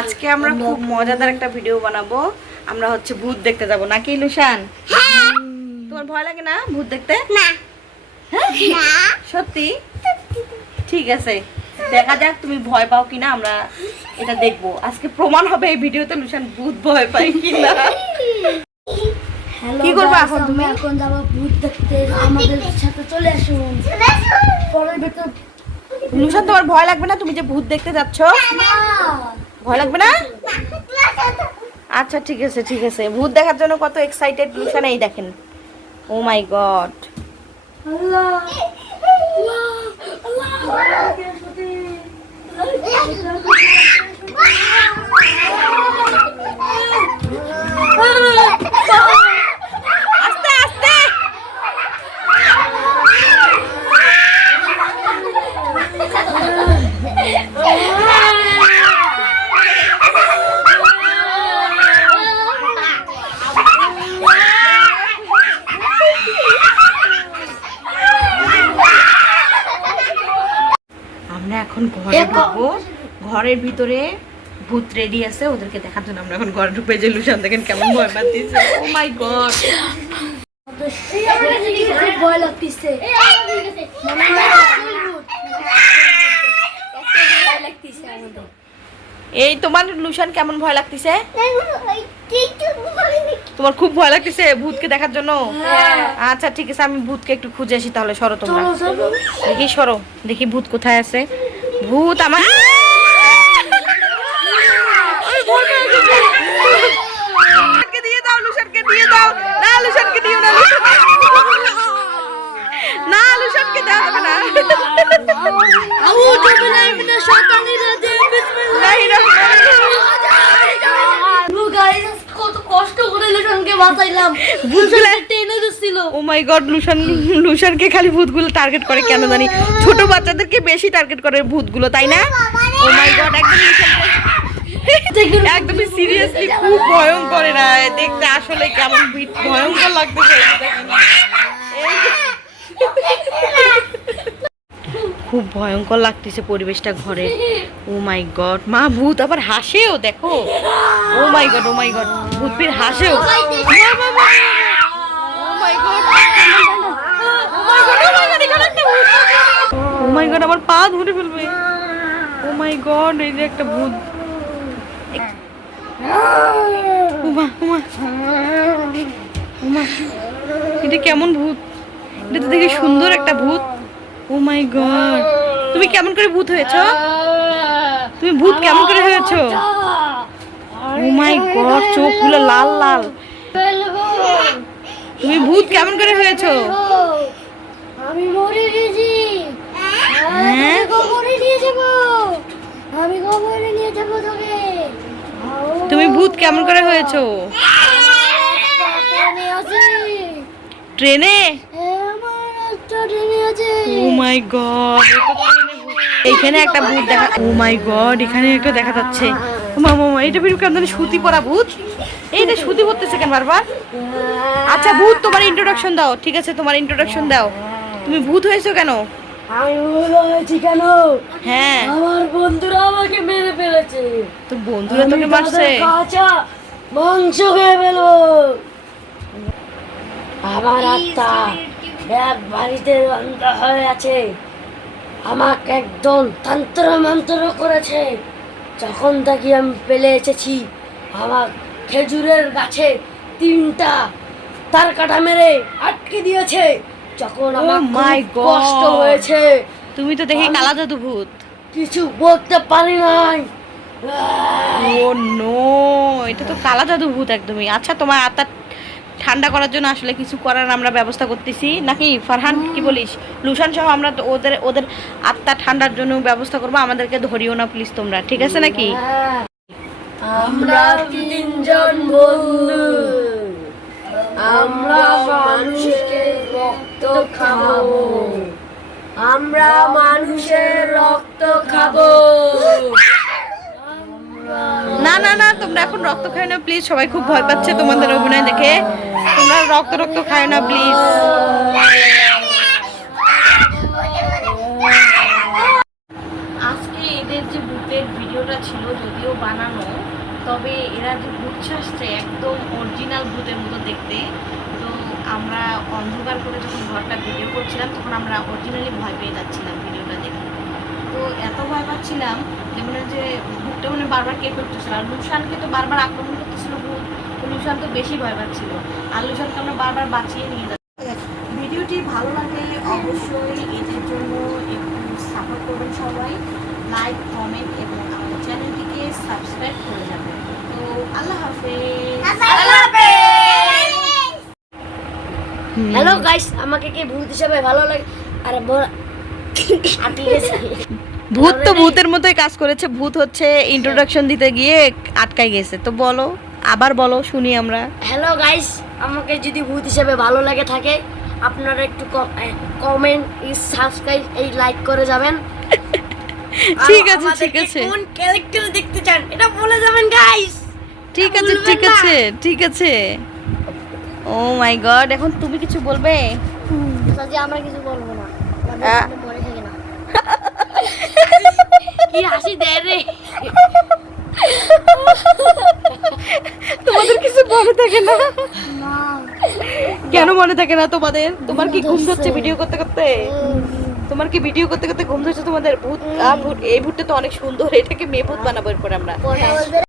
আজকে আমরা খুব মজাদার একটা ভিডিও বানাবো। আমরা হচ্ছে ভূত দেখতে যাব নাকি লুশান? তোমার ভয় লাগে না ভূত দেখতে? না না সত্যি? ঠিক আছে, দেখা যাক তুমি ভয় পাও কিনা, আমরা এটা দেখবো। আজকে প্রমাণ হবে এই ভিডিওতে লুশান ভূত ভয় পায় কিনা। কি করবে এখন তুমি? এখন যাব ভূত দেখতে, আমাদের সাথে চলে আসুন। পরের ভিতর লুশান তোমার ভয় লাগবে না? তুমি যে ভূত দেখতে যাচ্ছ ভয় লাগবে না? আচ্ছা ঠিক আছে ঠিক আছে। ভূত দেখার জন্য কত এক্সাইটেড লুশান, এই দেখেন। ও মাই গড, আল্লাহ আস্তে আস্তে। আমরা এখন ঘরে ঢুকবো। ঘরের ভিতরে ভূত রেডি আছে, ওদেরকে দেখার জন্য আমরা এখন ঘরে ঢুকবো। যে লুশান দেখেন কেমন ভয় পাচ্ছিস। ও মাই গড, ভয় লাগতেছে। এই তোমার লুশান কেমন ভয় লাগতেছে? তোমার খুব ভয় লাগতেছে ভূতকে দেখার জন্য? আচ্ছা ঠিক আছে, আমি ভূতকে একটু খুঁজে আসি তাহলে। সরো তোমরা, দেখি সরো, দেখি ভূত কোথায় আছে। ভূত আমার দিয়ে দাও, লুশানকে দিয়ে দাও। না লুশানকে দিও না, না লুশানকে দেওয়া যাবে না। কত কষ্ট করে লুশানকে বাঁচাইলাম। ও মাই গড, লুশানকে খালি ভূতগুলো টার্গেট করে কেন জানি। ছোট বাচ্চাদেরকে বেশি টার্গেট করে ভূতগুলো, তাই না? ও মাই গড, একদমই সিরিয়াসলি খুব ভয়ঙ্কর। না দেখতে আসলে কেমন ভয়ঙ্কর লাগতেছে। খুব ভয়ঙ্কর লাগতেছে পরিবেশটা ঘরে। ও মাই গড, মা ভূত আবার হাসেও, দেখো। ও মাই গড, ও মাই গড, ভূত ফির হাসেও। ও মাই গড, আমার পা ধরে ফেলবে। ও মাই গড, এই যে একটা ভূত। ওমা ওমা ওমা, এটা কেমন ভূত? এটা তো দেখি সুন্দর একটা ভূত। ও মাই গড, তুমি কেমন করে ভূত হয়েছো? তুমি ভূত কেমন করে হয়েছো? ও মাই গড, চোখগুলো লাল লাল। তুমি ভূত কেমন করে হয়েছো? আমি মরে গেছি। হ্যাঁ, কবরে নিয়ে যাব, আমি কবরে নিয়ে যাব তোকে। তুমি ভূত কেমন করে হয়েছো? ট্রেনে আছে, ট্রেনে? আমার একটা ট্রেনে আছে। ও মাই গড, এইখানে একটা ভূত দেখা। ও মাই গড, এখানে একটা দেখা যাচ্ছে। ওমা মামা, এটা বেরু কেন জানি সুতি পরা ভূত। এইটা সুতি পরতেছে কেন বারবার? আচ্ছা ভূত, তোমার ইন্ট্রোডাকশন দাও। ঠিক আছে, তোমার ইন্ট্রোডাকশন দাও। তুমি ভূত হয়েছো কেন? আমি ভুল হয়েছি কেন? হ্যাঁ, আমার বন্ধুরা আমাকে মেরে ফেলেছে। তোর বন্ধুরা তোকে মারছে? কাঁচা মাংস খেয়ে ফেলো। আমার আত্মা এক বাড়িতে বন্ধ হয়ে আছে। আমাকে একদম তন্ত্র মন্ত্র করেছে। যখন থেকে আমি পেলে এসেছি, আমার খেজুরের গাছে 3টা তার কাটা মেরে আটকে দিয়েছে। যখন আমার my খুব কষ্ট God! হয়েছে, তুমি তো দেখি কালা জাদু ভূত। কিছু বলতে পারি নাই। ও নো, এটা তো কালা জাদু ভূত একদমই। আচ্ছা, তোমার আত্মা ঠান্ডা করার জন্য আসলে কিছু করার আমরা ব্যবস্থা করতেছি নাকি ফারহান, কি বলিস? লুশান সহ আমরা তো ওদের ওদের আত্মা ঠান্ডার জন্য ব্যবস্থা করবো। আমাদেরকে ধরিও না প্লিজ তোমরা, ঠিক আছে নাকি? আমরা 3জন বন্ধু, আমরা মানুষের রক্ত খাবো। আমরা মানুষের রক্ত খাবো। না না না, তোমরা এখন রক্ত খায় না প্লিজ। সবাই খুব ভয় পাচ্ছে তোমাদের অভিনয় দেখে। তোমরা রক্ত খায় না প্লিজ। আজকে এদের যে ভূতের ভিডিওটা ছিল, যদিও ভিডিও বানানো, তবে এরা যে ভূত সাজছে একদম অরিজিনাল ভূতের মতো দেখতে। তো আমরা অন্ধকার করে যখন ঘরটা ভিডিও করছিলাম তখন আমরা অরিজিনালি ভয় পেয়ে যাচ্ছিলাম ভিডিওটা দেখে। তো এত ভয় পাচ্ছিলাম যে মনে হয় যে ভূতটা মানে বারবার কে করতেছিল, আর লুসানকে তো বারবার আক্রমণ করতেছিল ভূত, তো লুসান তো বেশি ভয় পাচ্ছিল, আর লুসানকে আমরা বারবার বাঁচিয়ে নিয়ে যাচ্ছি। ভিডিওটি ভালো লাগলে অবশ্যই এদের জন্য একটু সাপোর্ট করবেন সবাই, লাইক কমেন্ট এবং আমাদের চ্যানেলটিকে সাবস্ক্রাইব করে যাবেন। তো আল্লাহ হাফেজ। হ্যালো গাইস, আমাকে কি ভূত হিসেবে ভালো লাগে? আরে আটকে গেছে। ভূত তো ভূতের মতোই কাজ করেছে, ভূত হচ্ছে ইন্ট্রোডাকশন দিতে গিয়ে আটকাই গেছে। তো বলো, আবার বলো শুনি আমরা। হ্যালো গাইস, আমাকে যদি ভূত হিসেবে ভালো লাগে থাকে আপনারা একটু কমেন্ট, সাবস্ক্রাইব, এই লাইক করে যাবেন। ঠিক আছে ঠিক আছে কোন ক্যারেক্টার দেখতে চান এটা বলে যাবেন গাইস। ঠিক আছে ঠিক আছে ঠিক আছে। ও মাই গড, এখন তুমি কিছু বলবে? সাজি আমরা কিছু বলবো না, আহ। মনে থাকে না। কি হাসি দেয় রে। তোমাদের কিছু মনে থাকে না? কেন মনে থাকে না তোমাদের? তোমার কি ঘুম ধরছে ভিডিও করতে করতে? তোমার কি ভিডিও করতে করতে ঘুম ধরছে তোমাদের? ভূত এই ভূতটা তো অনেক সুন্দর, এটাকে মেয়ে ভূত বানাবো এরপর আমরা।